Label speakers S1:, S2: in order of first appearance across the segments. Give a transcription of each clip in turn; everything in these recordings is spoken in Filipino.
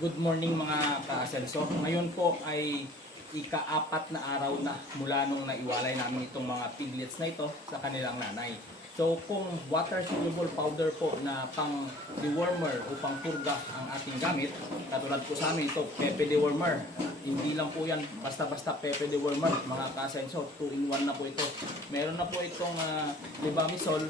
S1: Good morning mga ka-asenso. Ngayon po ay ika-apat na araw na mula nung naiwalay namin itong mga piglets na ito sa kanilang nanay. So kung water soluble powder po na pang dewormer o pang purga ang ating gamit, katulad po sa amin ito, Pepe dewormer. Hindi lang po yan basta-basta Pepe dewormer mga ka-asenso. 2 in 1 na po ito. Meron na po itong uh, Libamisol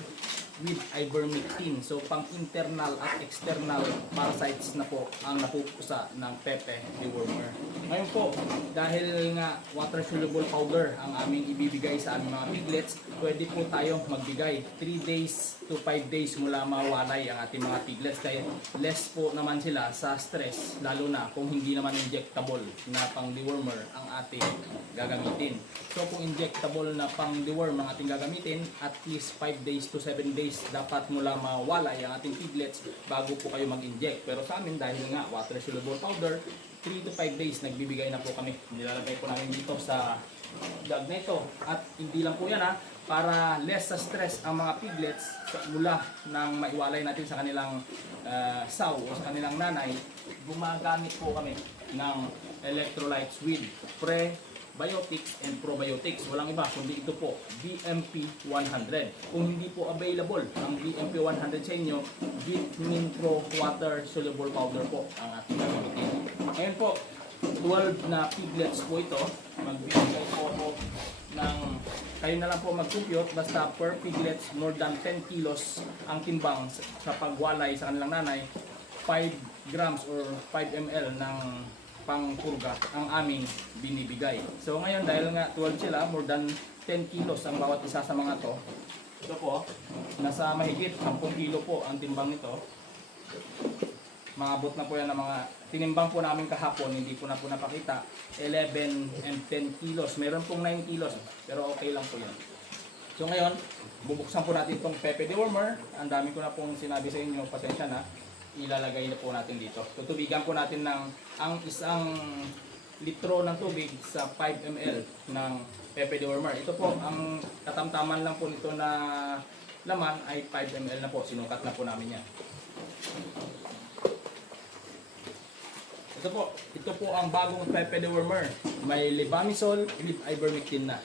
S1: with ivermectin. So, pang internal at external parasites na po ang napupusa ng pepe dewormer. Ngayon po, dahil nga water-soluble powder ang aming ibibigay sa aming mga piglets, pwede po tayo magbigay 3 days to 5 days mula mawalay ang ating mga piglets. Kaya less po naman sila sa stress, lalo na kung hindi naman injectable na pang dewormer ang ating gagamitin. So, kung injectable na pang deworm ang ating gagamitin, at least 5 days to 7 days dapat mula mawalay ang ating piglets bago po kayo mag-inject. Pero sa amin, dahil nga water soluble powder, 3 to 5 days nagbibigay na po kami. Nilalagay po namin dito sa jug na ito. At hindi lang po yan ha, para less sa stress ang mga piglets mula ng maiwalay natin sa kanilang uh, saw o sa kanilang nanay, gumagamit po kami ng electrolytes with pre biotics and probiotics. Walang iba kundi ito po, BMP 100. Kung hindi po available ang BMP 100 sa inyo, Vitamin Pro Water Soluble Powder po ang ating gagamitin. Ngayon po, 12 na piglets po ito. Magbibigay po ako ng, kayo na lang po mag-compute, basta per piglets more than 10 kilos ang timbang sa pagwalay sa kanilang nanay, 5 grams or 5 ml ng pangpurga ang aming binibigay. So ngayon dahil nga 12 sila, more than 10 kilos ang bawat isa sa mga to. Ito po, nasa mahigit 10 kilo po ang timbang nito. Maabot na po yan ng mga, tinimbang po namin kahapon, hindi po na po napakita, 11 and 10 kilos. Meron pong 9 kilos, pero okay lang po yan. So ngayon, bubuksan po natin itong Pepe Dewormer. Ang dami ko na pong sinabi sa inyo, pasensya na ilalagay na po natin dito. Tutubigan po natin ng ang isang litro ng tubig sa 5 ml ng Pepe Dewormer. Ito po, ang katamtaman lang po nito na laman ay 5 ml na po. Sinukat na po namin yan. Ito po, ito po ang bagong Pepe Dewormer. May Libamisol with ivermectin na.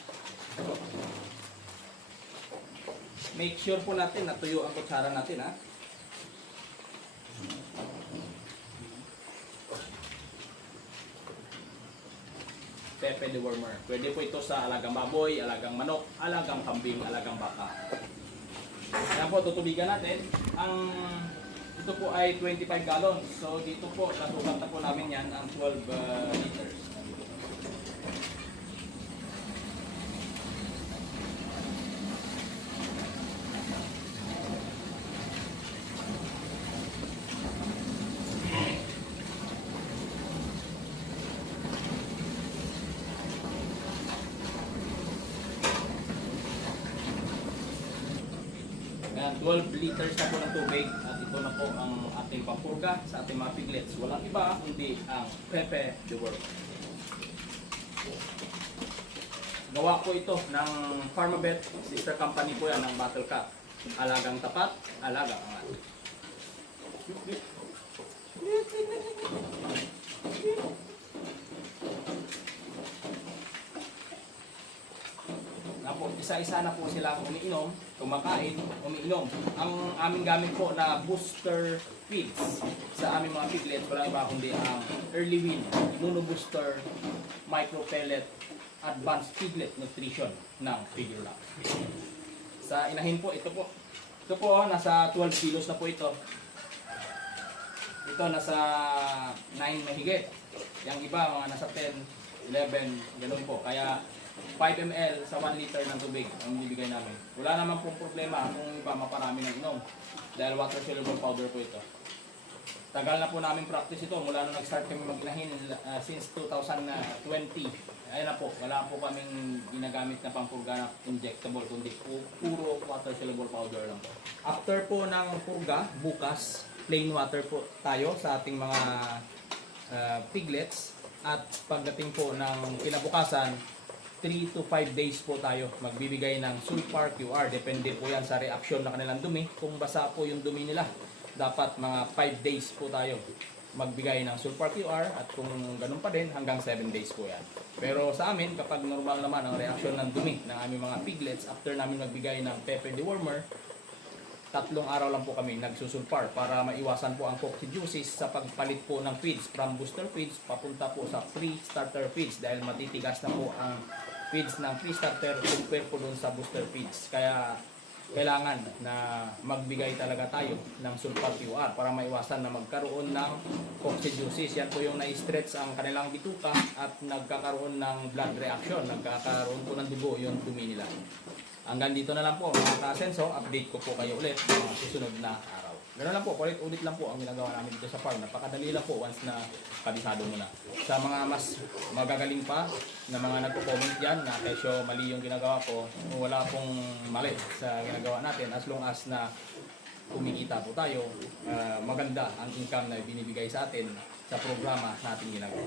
S1: Make sure po natin na tuyo ang kutsara natin ha. Pepe dewormer. Pwede po ito sa alagang baboy, alagang manok, alagang kambing, alagang baka. Kaya po, tutubigan natin. Ang ito po ay 25 gallons. So dito po, nasukat na po namin yan ang 12 uh, liters. Ayan, 12 liters na po ng tubig at ito na po ang ating pampurga sa ating mga piglets. Walang iba kundi ang Pepe the World. Gawa po ito ng Pharmabet, sister company po yan ng Battle Cup. Alagang tapat, alagang angat. na po, isa-isa na po sila umiinom, kumakain, umiinom. Ang aming gamit po na booster feeds sa aming mga piglets, walang iba kundi ang early wean, immunobooster, micro pellet, advanced piglet nutrition ng Figure Lab. Sa inahin po, ito po. Ito po, nasa 12 kilos na po ito. Ito, nasa 9 mahigit. Yung iba, mga nasa 10, 11, ganun po. Kaya 5 ml sa 1 liter ng tubig ang bibigay namin. Wala naman pong problema kung iba maparami ng inom. Dahil water soluble powder po ito. Tagal na po namin practice ito mula nung nag-start kami maglahin uh, since 2020. Ayun na po, wala po kaming ginagamit na pampurga na injectable kundi pu- puro water soluble powder lang po. After po ng purga, bukas, plain water po tayo sa ating mga uh, piglets at pagdating po ng kinabukasan 3 to 5 days po tayo magbibigay ng sulfur QR. Depende po yan sa reaksyon ng kanilang dumi. Kung basa po yung dumi nila, dapat mga 5 days po tayo magbigay ng sulfur QR at kung ganun pa din hanggang 7 days po yan. Pero sa amin, kapag normal naman ang reaksyon ng dumi ng aming mga piglets after namin magbigay ng pepper dewormer, tatlong araw lang po kami nagsusulpar para maiwasan po ang coccidiosis sa pagpalit po ng feeds from booster feeds papunta po sa pre-starter feeds dahil matitigas na po ang feeds ng pre-starter compare po doon sa booster feeds. Kaya kailangan na magbigay talaga tayo ng sulfur QR para maiwasan na magkaroon ng coccidiosis. Yan po yung na-stretch ang kanilang bituka at nagkakaroon ng blood reaction, nagkakaroon po ng dugo yung dumi nila. Hanggang dito na lang po mga kasenso, update ko po kayo ulit mga susunod na. Ganun lang po, ulit-ulit lang po ang ginagawa namin dito sa farm. Napakadali lang po once na kabisado mo na. Sa mga mas magagaling pa na mga nagko-comment dyan na kesyo mali yung ginagawa ko, wala pong mali sa ginagawa natin as long as na kumikita po tayo, ah, maganda ang income na binibigay sa atin sa programa natin ginagawa.